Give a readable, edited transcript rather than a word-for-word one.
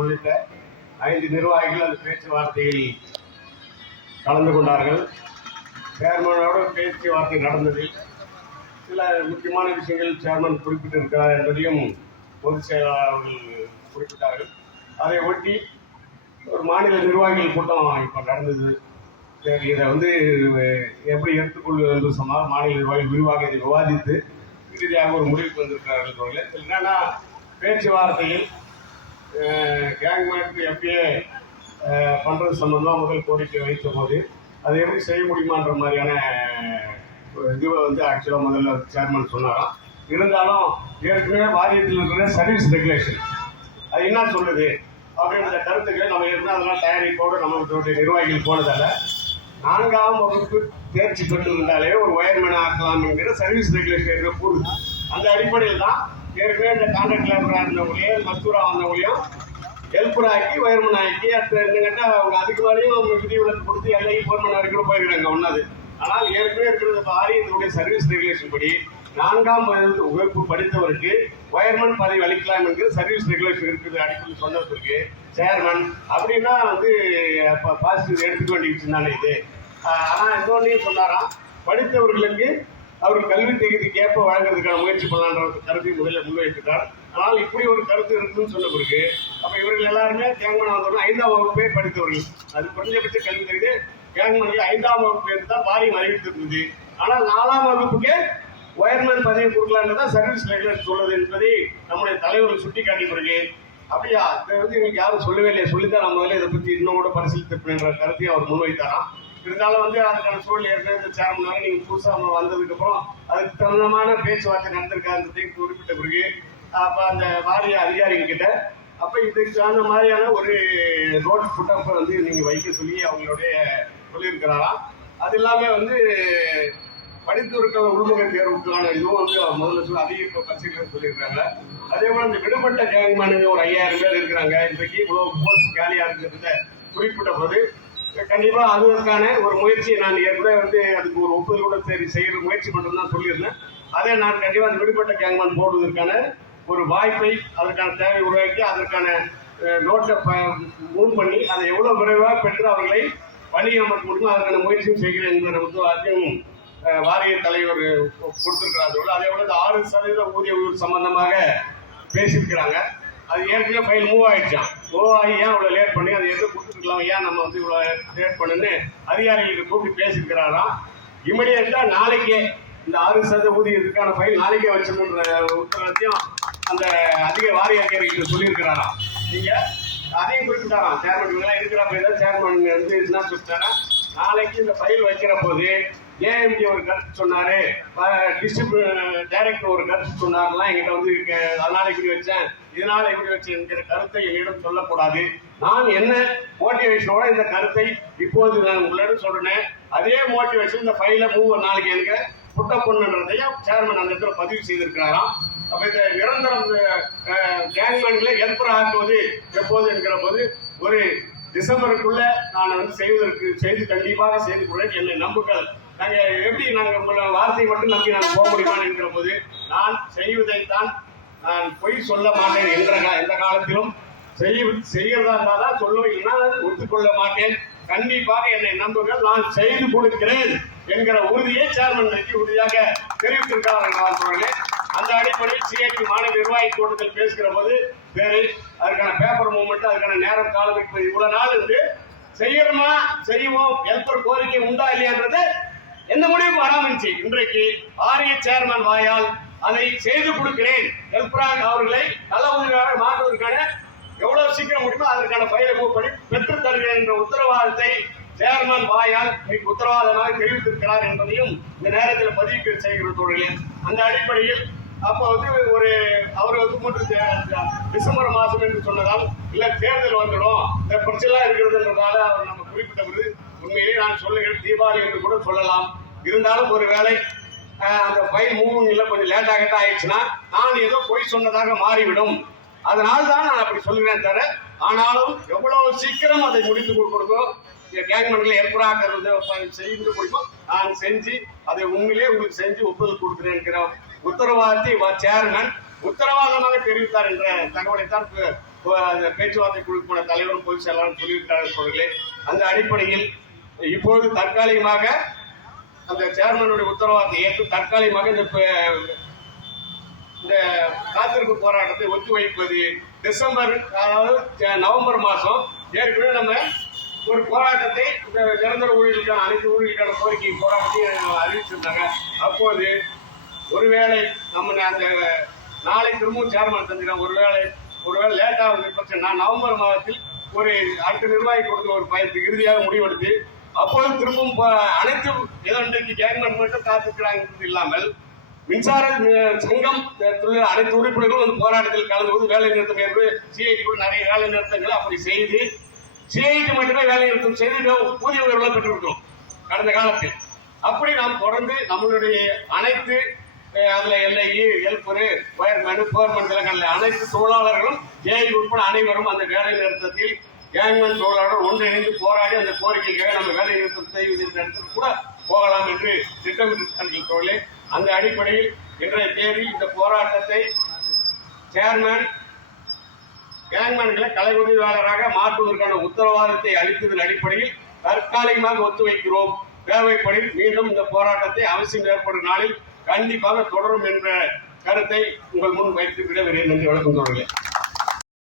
உள்ளிட்ட 5 நிர்வாகிகள் அந்த பேச்சுவார்த்தையில் கலந்து கொண்டார்கள். சேர்மனோடு பேச்சுவார்த்தை நடந்ததில் சில முக்கியமான விஷயங்கள் சேர்மன் குறிப்பிட்டிருக்கிறார் என்பதையும் பொதுச் செயலாளர் அவர்கள் குறிப்பிட்டார்கள். அதை ஒட்டி ஒரு மாநில நிர்வாகிகள் கூட்டம் இப்போ நடந்தது. சரி, இதை எப்படி எடுத்துக்கொள்வது என்று சொன்னால் மாநில நிர்வாகிகள் விரிவாக இதை விவாதித்து இறுதியாக ஒரு முடிவுக்கு வந்திருக்கிறார்கள். என்னன்னா, பேச்சுவார்த்தையில் கேங்மேட் எஃப்ஏ பண்ணுறது சம்பந்தமாக முதல் கோரிக்கை வைத்த போது அதை எப்படி செய்ய முடியுமான்ற மாதிரியான இதுவை ஆக்சுவலாக முதல்ல சேர்மன் சொன்னாராம். இருந்தாலும் ஏற்கனவே வாரியத்தில் இருக்கிற சர்வீஸ் ரெகுலேஷன் அது என்ன சொல்லுது அப்படின்ற கருத்துக்களை நம்ம ஏற்கனவே அதெல்லாம் தயாரிப்போடு நம்மளுடைய நிர்வாகிகள் போனதால 4ஆம் வகுப்பு தேர்ச்சி பெற்றிருந்தாலே ஒரு ஒயர்மேன் ஆக்கலாம் என்கிற சர்வீஸ் ரெகுலேஷன் கூறுது. அந்த அடிப்படையில் தான் ஏற்கனவே இந்த கான்ட்ராக்ட் லேபராக இருந்தவங்களையும் மசூரா வந்தவங்களையும் ஹெல்ப்பர் ஆக்கி ஒயர்மேன் ஆக்கி என்னங்கன்னா அவங்க அதுக்கு மேலேயும் அவங்க விதிவிலக்கு கொடுத்து எல்லையும் போர்மன் வரைக்கும் போயிருக்கிறாங்க ஒன்றாது. ஆனால் ஏற்கனவே இருக்கிற வாரியத்தினுடைய சர்வீஸ் ரெகுலேஷன் படி 4ஆம் வகுப்பு படித்தவருக்கு ஒயர்மேன் பதவி அளிக்கலாம் என்கிற சர்வீஸ் ரெகுலேஷன் இருக்குது. அடிப்படையில் சொன்னதற்கு சேர்மன் அப்படின்னா பாசிட்டிவ் எடுத்துக்க வேண்டிய விஷயம் தானே இது. ஆனால் இன்னொன்னையும் சொன்னாராம், படித்தவர்களுக்கு அவர் கல்வி தகுதிக்கு ஏற்ப வழங்குறதுக்கான முயற்சி பண்ணலான்ற கருத்தை முதலில் முன்வைத்திருக்கார். ஆனால் இப்படி ஒரு கருத்து இருக்குன்னு சொன்ன பிறகு அப்போ இவர்கள் எல்லாருமே கேங்மன் வந்தோம்னா 5ஆம் வகுப்பே படித்தவர்கள், அது குறைஞ்சபட்ச கல்வி தகுதி கேங்மனில் 5ஆம் வகுப்பு என்று தான் வாரியம் அறிவித்திருந்தது. ஆனால் 4ஆம் வகுப்புக்கே ஒயர்மேன் பதவி கொடுக்கலான்னு தான் சர்வீஸ் ரெகுலேஷன் சொல்லுது என்பதை நம்முடைய தலைவர்கள் சுட்டி காட்டி பிறகு அப்படியா இதை எங்களுக்கு யாரும் சொல்லவே இல்லையா, சொல்லித்தான் நம்ம முதல்ல இதை பற்றி இன்னும் கூட பரிசீலித்திருப்பேன்ற கருத்தையும் அவர் முன்வைத்தாராம். இருந்தாலும் அதுக்கான சூழல் ஏற்கனவே இந்த சேர்மனாக நீங்கள் புதுசாக வந்ததுக்கப்புறம் அதுக்கு தகுந்தமான பேச்சுவார்த்தை நடந்திருக்கான்றதை குறிப்பிட்ட பிறகு அப்போ அந்த வாரிய அதிகாரிகள் கிட்ட அப்போ இதுக்கு அந்த மாதிரியான ஒரு ரோட் புட்டப்பை நீங்கள் வைக்க சொல்லி அவங்களுடைய சொல்லியிருக்கிறாராம். அது இல்லாமல் படித்திருக்கிற உள்முக தேர்வுக்கான இதுவும் முதல்ல அதிக இப்போ பரிசீலனை சொல்லியிருக்காங்க. அதே போல் இந்த விடுபட்ட கேங்மேனுங்க ஒரு 5000 பேர் இருக்கிறாங்க. இன்றைக்கு இவ்வளோ போஸ்ட் காலியாக இருக்கிறத குறிப்பிட்ட போது கண்டிப்பாக அதற்கான ஒரு முயற்சியை நான் ஏற்கனவே அதுக்கு ஒரு ஒப்புதல் கூட சரி செய்கிற முயற்சி பண்ணுறது தான் சொல்லியிருந்தேன். அதே நான் கண்டிப்பாக அந்த விடுபட்ட கேங்மேன் போடுவதற்கான ஒரு வாய்ப்பை அதற்கான தேவை உருவாக்கி அதற்கான நோட்டை மூவ் பண்ணி அதை எவ்வளோ விரைவாக பெற்று அவர்களை பணி அமர்த்த முடியுமோ அதற்கான முயற்சியும் செய்கிறேன் என்கிற அதையும் வாரிய தலைவர் கொடுத்திருக்கிறார்கள். அதே போல 6% ஊதிய உயர்வு சம்பந்தமாக பேசியிருக்கிறாங்க. அது ஏற்கனவே ஃபைல் மூவ் ஆகிடுச்சான். மூவ் ஆகி ஏன் இவ்வளோ லேட் பண்ணி அதை எது கொடுத்துருக்கலாம், ஏன் நம்ம இவ்வளோ லேட் பண்ணுன்னு அதிகாரிகளுக்கு கூப்பிட்டு பேசியிருக்கிறாராம். இமிடியேட்டாக நாளைக்கே இந்த 6% ஊதியத்துக்கான ஃபைல் நாளைக்கே வச்சுக்கணுன்ற உத்தரவையும் அந்த அதிக வாரிய அதிகாரிகளுக்கு சொல்லியிருக்கிறாராம். நீங்கள் அதையும் குறிப்பிட்டாராம். சேர்மன் இவங்கெல்லாம் இருக்கிறப்ப தான் சேர்மன் என்ன சொல்லிட்டாரா, நாளைக்கு இந்த ஃபைல் வைக்கிற போது ஏஎம்டி ஒரு கருத்து சொன்னாரு, டைரக்டர் ஒரு கருத்து சொன்னார்லாம் என்கிட்ட அதனால இப்படி வச்சேன் இதனால இப்படி வச்சேன் என்கிற கருத்தை என்னிடம் சொல்லக்கூடாது. நான் என்ன மோட்டிவேஷனோட இந்த கருத்தை இப்போது நான் உங்களிடம் சொல்றேன், அதே மோட்டிவேஷன் இந்த ஃபைலை நாளைக்கு எனக்கு புட்ட பொண்ணுன்றதையும் சேர்மன் அந்த இடத்துல பதிவு செய்திருக்கிறாராம். அப்போ இந்த நிரந்தரம் கேங்மேன்களை ஹெல்ப்பர் ஆக்குவது எப்போது என்கிற போது ஒரு டிசம்பருக்குள்ள நான் செய்து கண்டிப்பாக செய்து கொள்வேன், என்னை நம்புங்கள். நாங்கள் எப்படி உங்களை வார்த்தையை மட்டும் நம்பி போக முடியுமான்னு என்கிற போது நான் செய்வதைத்தான், நான் பொய் சொல்ல மாட்டேன் எந்த காலத்திலும் செய்யறதா இருந்தால் சொல்லுவீங்கன்னா ஒத்துக்கொள்ள மாட்டேன், கண்டிப்பாக என்னை நம்புங்கள், நான் செய்து கொடுக்கிறேன் என்கிற உறுதியை சேர்மன் உறுதியாக தெரிவித்திருக்கிறார்கள். அந்த அடிப்படையில் சிஐடி மாநில நிர்வாகி கூட்டத்தில் பேசுகிற போது அதுக்கான பேப்பர் மூவ்மெண்ட் அதுக்கான நேரம் காலம் இவ்வளவு நாள் செய்யறோமா செய்வோம் ஹெல்ப்பர் கோரிக்கை உண்டா இல்லையான்றது எந்த முடிவும் வராமச்சு. இன்றைக்கு ஆரிய சேர்மன் வாயால் அதை செய்து கொடுக்கிறேன், ஹெல்ப்பராக அவர்களை நல்ல உதவியாக மாற்றுவதற்கான எவ்வளவு சீக்கிரம் முடியுமோ அதற்கான ஃபைலை மூவ் பண்ணி பெற்றுத் தருகிறேன் என்ற உத்தரவாதத்தை சேர்மன் வாயால் உத்தரவாதமாக தெரிவித்திருக்கிறார் என்பதையும் இந்த நேரத்தில் பதிவு செய்கிறவர்களே. அந்த அடிப்படையில் அப்போ ஒரு அவர் டிசம்பர் மாதம் என்று சொன்னதால் இல்லை தேர்தல் வந்துடும் இந்த பிரச்சனை இருக்கிறதுன்றதால அவர் நம்ம குறிப்பிட்டது உண்மையிலேயே நான் சொல்லுகிறேன் தீபாவளி என்று கூட சொல்லலாம். இருந்தாலும் ஒரு வேளை அந்த ஃபைல் மூவிங் இல்லை கொஞ்சம் லேட்டாக ஆயிடுச்சுன்னா நான் ஏதோ பொய் சொன்னதாக மாறிவிடும். அதனால் தான் நான் அப்படி சொல்லுகிறேன் தவிர, ஆனாலும் எவ்வளவு சீக்கிரம் அதை முடித்து கொடுக்கணும் கேங்மேன்களை ஏற்படாக்கிறது செய்து கொடுக்கும் நான் செஞ்சு அதை உண்மையிலே உங்களுக்கு செஞ்சு ஒப்புதல் கொடுக்குறேன் என்கிற உத்தரவாதத்தை சேர்மன் உத்தரவாதமாக தெரிவித்தார் என்ற தகவலைத்தான் அந்த பேச்சுவார்த்தை குழுக்கு போன தலைவரும் பொதுச் செயலாளரும் சொல்லியிருக்கிறார்கள் தோழர்களே. அந்த அடிப்படையில் இப்போது தற்காலிகமாக அந்த சேர்மனுடைய உத்தரவாதத்தை ஏற்று தற்காலிகமாக இந்த காத்திருப்பு போராட்டத்தை ஒத்திவைப்பது டிசம்பர், அதாவது நவம்பர் மாதம் ஏற்கனவே நம்ம ஒரு போராட்டத்தை இந்த நிரந்தர ஊழியர்களுக்கான அனைத்து ஊழியர்களுக்கான கோரிக்கை போராட்டத்தை அறிவிச்சிருந்தாங்க. அப்போது ஒருவேளை நம்ம அந்த நாளை திரும்பவும் சேர்மன் தந்திரம் ஒருவேளை லேட்டாக வந்து பிரச்சனை நவம்பர் மாதத்தில் ஒரு அடுத்த நிர்வாகி கொடுத்த ஒரு பயத்து இறுதியாக முடிவெடுத்து அப்போது திரும்பவும் அனைத்து இன்றைக்கு கேங்மெண்ட் மட்டும் காத்திருக்கிறாங்க இல்லாமல் மின்சார சங்கம் அனைத்து உறுப்பினர்களும் வந்து போராட்டத்தில் கலந்து கொண்டு வேலை நிறுத்தம் ஏற்பது சிஐடி கூட நிறைய வேலை நிறுத்தங்களை அப்படி செய்து சிஐடி மட்டுமே வேலை நிறுத்தம் செய்து ஊதிய உயர்வுகளை பெற்றிருக்கிறோம் கடந்த காலத்தில். அப்படி நாம் தொடர்ந்து நம்மளுடைய அனைத்து அதுல எல்ஐஇ ஹெல்பரு வயர்மேனு போர்மன் விலங்கல்ல அனைத்து தொழிலாளர்களும் ஏஐ உட்பட அனைவரும் அந்த வேலை நிறுத்தத்தில் கேங்மேன் தொழிலாளர்கள் ஒன்றிணைந்து போராடி அந்த கோரிக்கைக்காக நம்ம வேலை நிறுத்தம் செய்வதற்கு இடத்துக்கு கூட போகலாம் என்று திட்டமிட்டிருக்கிறார்கள் தோழர்களே. அந்த அடிப்படையில் இன்றைய தேதியில் இந்த போராட்டத்தை சேர்மேன் கேங்மேன்களை கலை உதவியாளராக மாற்றுவதற்கான உத்தரவாதத்தை அளித்ததன் அடிப்படையில் தற்காலிகமாக ஒத்துவைக்கிறோம். தேவைப்படில் மீண்டும் இந்த போராட்டத்தை அவசியம் ஏற்படும் நாளில் கண்டிப்பாக தொடரும் என்ற கருத்தை உங்கள் முன் வைத்து விட விரைவில் என்று வழக்கம் தோழர்களே.